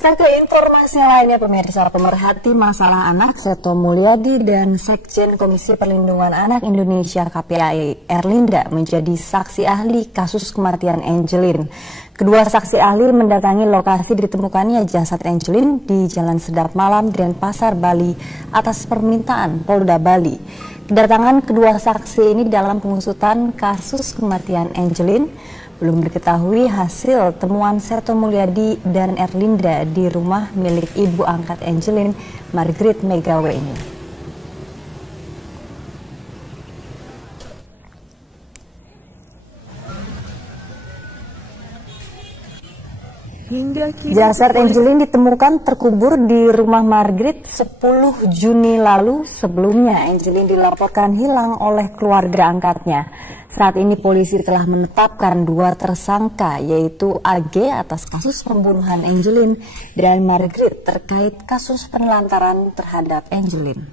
Kita ke informasi lainnya pemirsa. Pemerhati masalah anak Seto Mulyadi dan Sekjen Komisi Perlindungan Anak Indonesia KPAI Erlinda menjadi saksi ahli kasus kematian Angelin. Kedua saksi ahli mendatangi lokasi ditemukannya jasad Angelin di Jalan Sedap Malam, Denpasar, Bali atas permintaan Polda Bali. Kedatangan kedua saksi ini dalam pengusutan kasus kematian Angelin. Belum diketahui hasil temuan Seto Mulyadi dan Erlinda di rumah milik ibu angkat Angelin, Margrit Megawe ini. Jasad Angelin ditemukan terkubur di rumah Margrit 10 Juni lalu. Sebelumnya Angelin dilaporkan hilang oleh keluarga angkatnya. Saat ini polisi telah menetapkan dua tersangka, yaitu AG atas kasus pembunuhan Angelin dan Margrit terkait kasus penelantaran terhadap Angelin.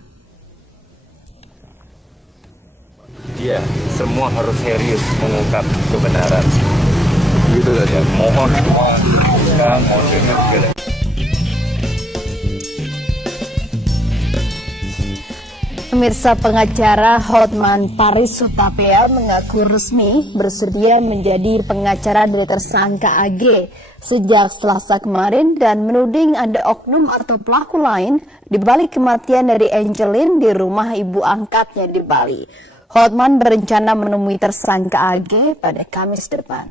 Dia semua harus serius mengungkap kebenaran. Gitu saja. Mohon semua mohon dengan segala. Pemirsa, pengacara Hotman Paris Hutapea mengaku resmi bersedia menjadi pengacara dari tersangka AG sejak Selasa kemarin dan menuding ada oknum atau pelaku lain di balik kematian dari Angelin di rumah ibu angkatnya di Bali. Hotman berencana menemui tersangka AG pada Kamis depan.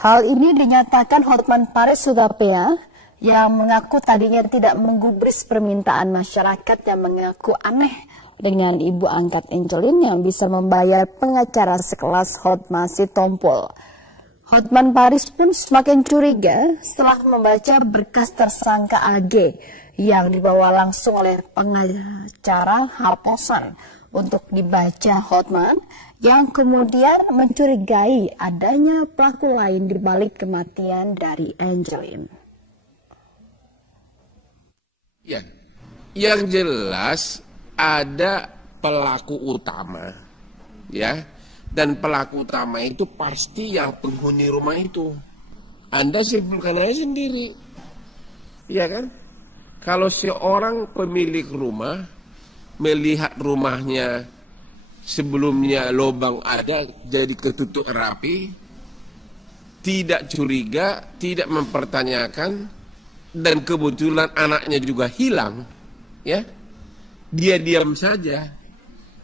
Hal ini dinyatakan Hotman Paris Hutapea yang mengaku tadinya tidak menggubris permintaan masyarakat yang mengaku aneh dengan ibu angkat Angelin yang bisa membayar pengacara sekelas Hotma Sitompul. Hotman Paris pun semakin curiga setelah membaca berkas tersangka AG yang dibawa langsung oleh pengacara Haposan untuk dibaca Hotman, yang kemudian mencurigai adanya pelaku lain di balik kematian dari Angelin. Ya, yang jelas ada pelaku utama, ya, dan pelaku utama itu pasti yang penghuni rumah itu. Anda simpulkan aja sendiri, ya kan? Kalau seorang pemilik rumah melihat rumahnya sebelumnya lubang ada jadi ketutup rapi, tidak curiga, tidak mempertanyakan, dan kebetulan anaknya juga hilang, ya, dia diam saja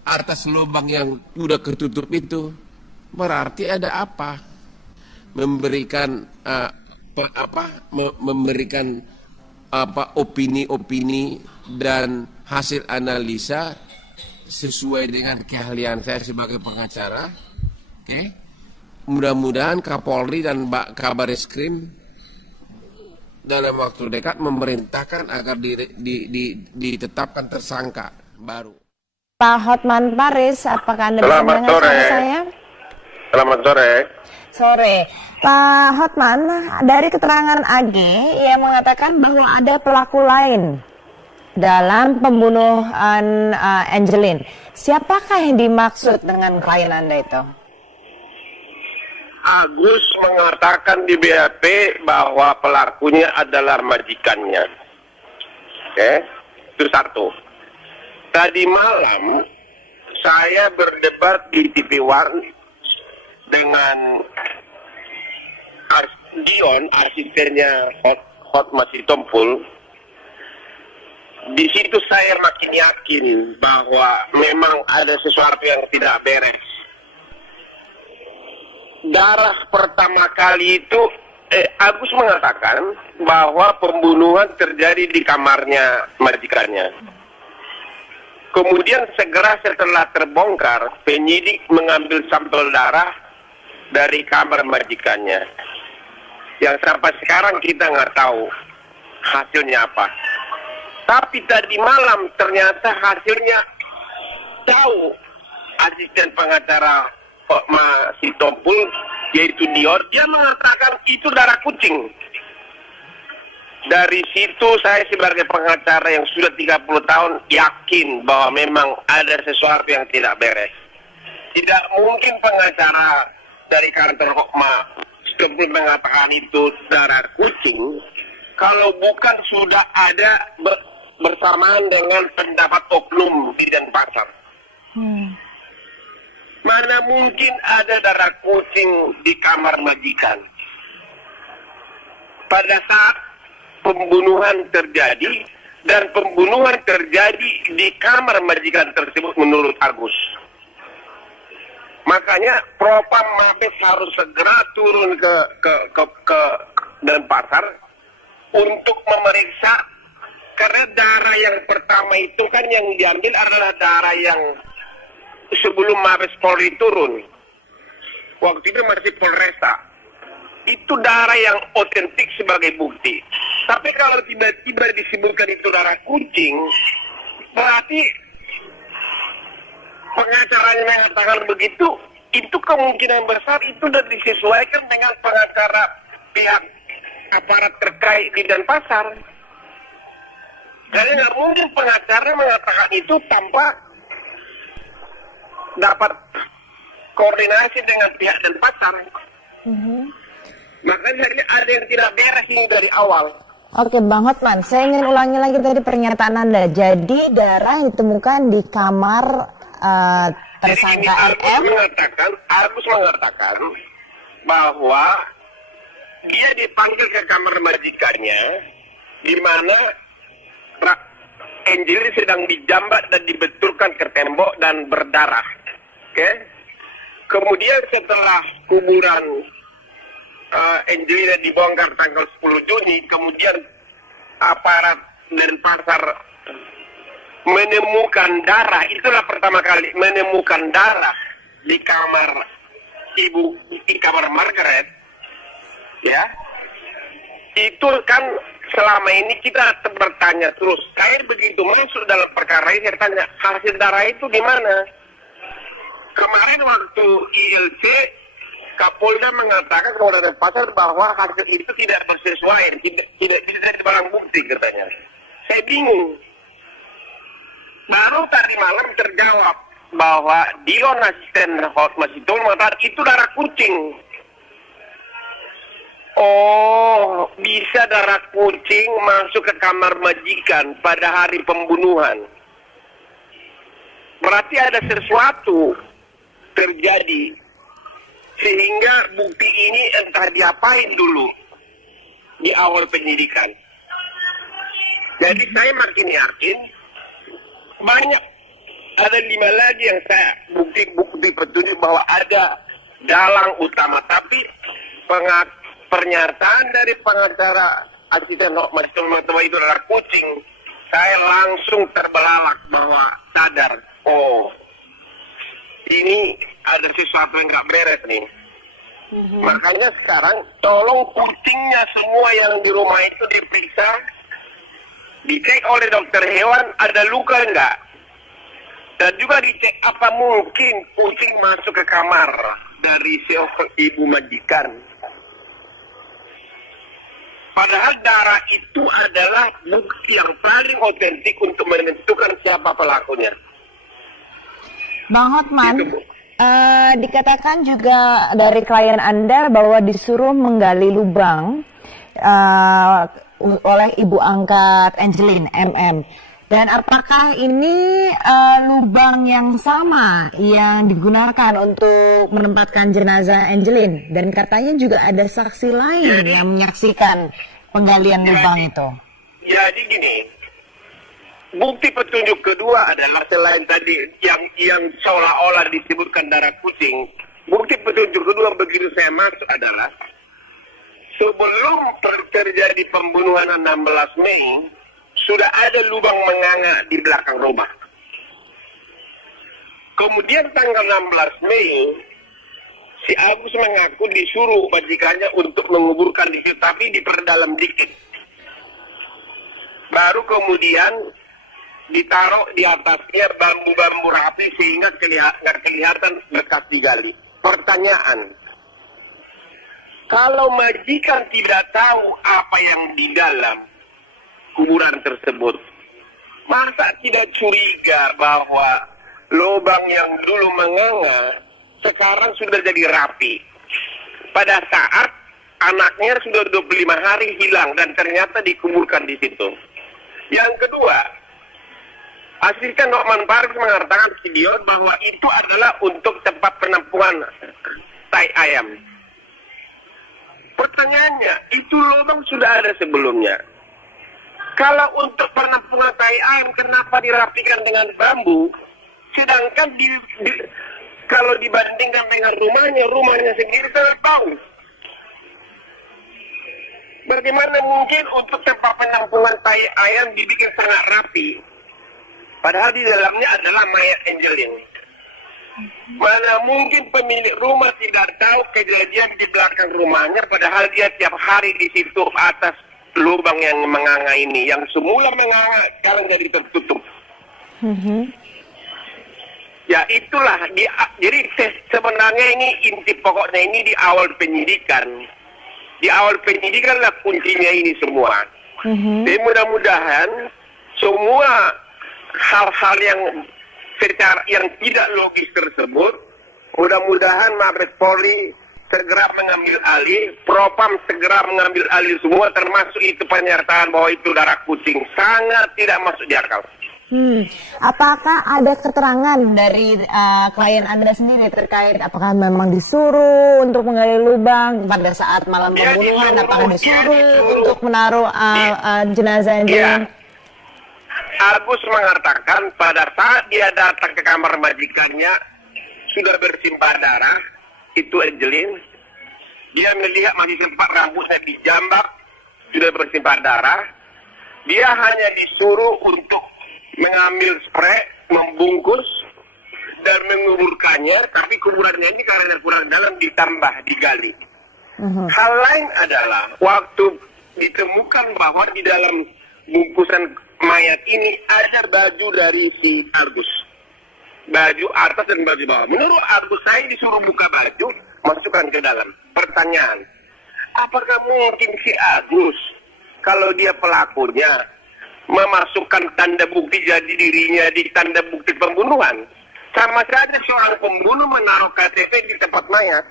atas lubang yang sudah ketutup itu, berarti ada apa? Memberikan memberikan opini-opini dan hasil analisa sesuai dengan keahlian saya sebagai pengacara. Oke, mudah-mudahan Kapolri dan Kabareskrim dalam waktu dekat memerintahkan agar ditetapkan tersangka baru. Pak Hotman Paris, apakah Anda bisa mendengar suara saya? Selamat sore. Sore. Pak Hotman, dari keterangan AG, ia mengatakan bahwa ada pelaku lain dalam pembunuhan Angelin. Siapakah yang dimaksud dengan klien Anda itu? Agus mengatakan di BAP bahwa pelakunya adalah majikannya. Oke, itu satu. Tadi malam saya berdebat di TV One dengan Dion, asistennya Hotma Sitompul. Di situ saya makin yakin bahwa memang ada sesuatu yang tidak beres. Darah pertama kali itu Agus mengatakan bahwa pembunuhan terjadi di kamarnya majikannya. Kemudian segera setelah terbongkar, penyidik mengambil sampel darah dari kamar majikannya. Yang sampai sekarang kita nggak tahu hasilnya apa. Tapi tadi malam ternyata hasilnya tahu asisten pengacara Hotma Sitompul, yaitu Dior, dia mengatakan itu darah kucing. Dari situ saya sebagai pengacara yang sudah 30 tahun yakin bahwa memang ada sesuatu yang tidak beres. Tidak mungkin pengacara dari kantor Hokma sebelum mengatakan itu darah kucing, kalau bukan sudah ada bersamaan dengan pendapat oknum di Denpasar. Mana mungkin ada darah kucing di kamar majikan? Pada saat pembunuhan terjadi, dan pembunuhan terjadi di kamar majikan tersebut menurut Agus. Makanya Propam Mabes harus segera turun ke Denpasar untuk memeriksa, karena darah yang pertama itu kan yang diambil adalah darah yang sebelum Mabes Polri turun. Waktu itu masih Polresta. Itu darah yang otentik sebagai bukti. Tapi kalau tiba-tiba disebutkan itu darah kucing, berarti pengacaranya mengatakan begitu, itu kemungkinan besar itu sudah disesuaikan dengan pengacara pihak aparat terkait di Denpasar. Jadi nggak mungkin pengacara mengatakan itu tanpa dapat koordinasi dengan pihak Denpasar. Makanya ada yang tidak beres ini dari awal. Oke, Bang Hotman, saya ingin ulangi lagi tadi pernyataan Anda. Jadi darah yang ditemukan di kamar tersangka RM. Agus mengatakan bahwa dia dipanggil ke kamar majikannya, di mana Angelina sedang dijambat dan dibetulkan ke tembok dan berdarah. Oke? Kemudian setelah kuburan Angelina dibongkar tanggal 10 Juni, kemudian aparat Denpasar menemukan darah. Itulah pertama kali menemukan darah di kamar di kamar Margaret. Ya, itu kan selama ini kita bertanya terus. Saya begitu masuk dalam perkara ini, saya tanya hasil darah itu di mana? Kemarin waktu ILC, Kapolda mengatakan kepada Denpasar bahwa hasil itu tidak bersesuaian, tidak bisa jadi barang bukti katanya. Saya bingung. Baru tadi malam terjawab bahwa Dion asisten Hotma itu mengatakan itu darah kucing. Oh, bisa darah kucing masuk ke kamar majikan pada hari pembunuhan. Berarti ada sesuatu terjadi. Sehingga bukti ini entah diapain dulu di awal penyidikan. Jadi saya makin yakin banyak, ada 5 lagi yang saya bukti petunjuk bahwa ada dalang utama. Tapi pernyataan dari pengacara asisten Hokma itu adalah kucing. Saya langsung terbelalak bahwa sadar, oh ini ada sesuatu yang nggak beres nih. Makanya sekarang tolong kucingnya semua yang di rumah itu diperiksa, dicek oleh dokter hewan ada luka enggak, dan juga dicek apa mungkin kucing masuk ke kamar dari ibu majikan. Padahal darah itu adalah bukti yang paling otentik untuk menentukan siapa pelakunya. Bang Hotman, dikatakan juga dari klien Anda bahwa disuruh menggali lubang oleh ibu angkat Angelin, MM. Dan apakah ini lubang yang sama yang digunakan untuk menempatkan jenazah Angelin? Dan katanya juga ada saksi lain yang menyaksikan penggalian lubang itu. Jadi gini, bukti petunjuk kedua adalah selain tadi yang seolah-olah disebutkan darah kucing, bukti petunjuk kedua begitu saya masuk adalah sebelum terjadi pembunuhan 16 Mei, sudah ada lubang menganga di belakang rumah. Kemudian tanggal 16 Mei, si Agus mengaku disuruh majikannya untuk menguburkan di situ, tapi diperdalam dikit. Baru kemudian ditaruh di atasnya bambu-bambu rapi sehingga nggak kelihatan bekas digali. Pertanyaan, kalau majikan tidak tahu apa yang di dalam kuburan tersebut, masa tidak curiga bahwa lubang yang dulu menganga sekarang sudah jadi rapi? pada saat anaknya sudah 25 hari hilang dan ternyata dikuburkan di situ. Yang kedua, asisten Nokman Faris mengatakan video bahwa itu adalah untuk tempat penampungan tai ayam. Pertanyaannya, itu lubang sudah ada sebelumnya. Kalau untuk penampungan tai ayam, kenapa dirapikan dengan bambu? Sedangkan kalau dibandingkan dengan rumahnya sendiri sangat bau. Bagaimana mungkin untuk tempat penampungan tai ayam dibikin sangat rapi? Padahal di dalamnya adalah mayat Angelin. Mana mungkin pemilik rumah tidak tahu kejadian di belakang rumahnya, padahal dia tiap hari di situ atas lubang yang menganga ini, yang semula menganga sekarang jadi tertutup. Ya itulah, jadi sebenarnya ini inti pokoknya ini di awal penyidikan. Di awal penyidikan lah kuncinya ini semua. Jadi mudah-mudahan semua hal-hal yang tidak logis tersebut, mudah-mudahan Mabes Polri segera mengambil alih, Propam segera mengambil alih semua, termasuk itu pernyataan bahwa itu darah kucing, sangat tidak masuk di akal. Apakah ada keterangan dari klien Anda sendiri terkait apakah memang disuruh untuk menggali lubang pada saat malam pembunuhan, apakah disuruh untuk menaruh jenazah Angelin? Agus mengatakan pada saat dia datang ke kamar majikannya sudah bersimbah darah, itu Angelin. Dia melihat masih sempat rambutnya dijambak, sudah bersimbah darah. Dia hanya disuruh untuk mengambil spray, membungkus, dan menguburkannya, tapi kuburannya ini karena kurang dalam ditambah, digali. Hal lain adalah waktu ditemukan bahwa di dalam bungkusan mayat ini ada baju dari si Agus. Baju atas dan baju bawah. Menurut Agus, saya disuruh buka baju, masukkan ke dalam. Pertanyaan, apakah mungkin si Agus, kalau dia pelakunya, memasukkan tanda bukti jadi dirinya di tanda bukti pembunuhan? Sama saja seorang pembunuh menaruh KTP di tempat mayat.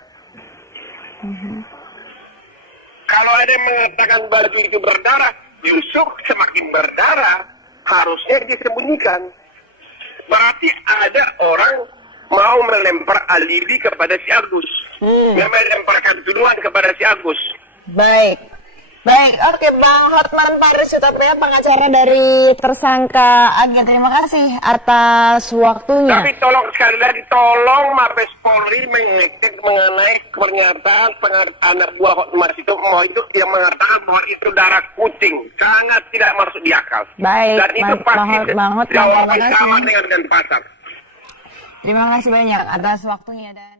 Kalau ada yang mengatakan baju itu berdarah, justru semakin berdarah, harusnya disembunyikan. Berarti ada orang mau melempar alibi kepada si Agus. Melemparkan tuduhan kepada si Agus. Baik, oke, Bang Hotman Paris Hutapea, pengacara dari tersangka Ag. Terima kasih atas waktunya. Tapi tolong sekali lagi, tolong Mabes Polri mengecek mengenai pernyataan anak buah Hotman itu yang mengatakan bahwa itu darah kucing. Sangat tidak masuk di akal. Baik, dan itu pasti Bang Hotman, jawaban sama dengan pasar. Terima kasih banyak atas waktunya dan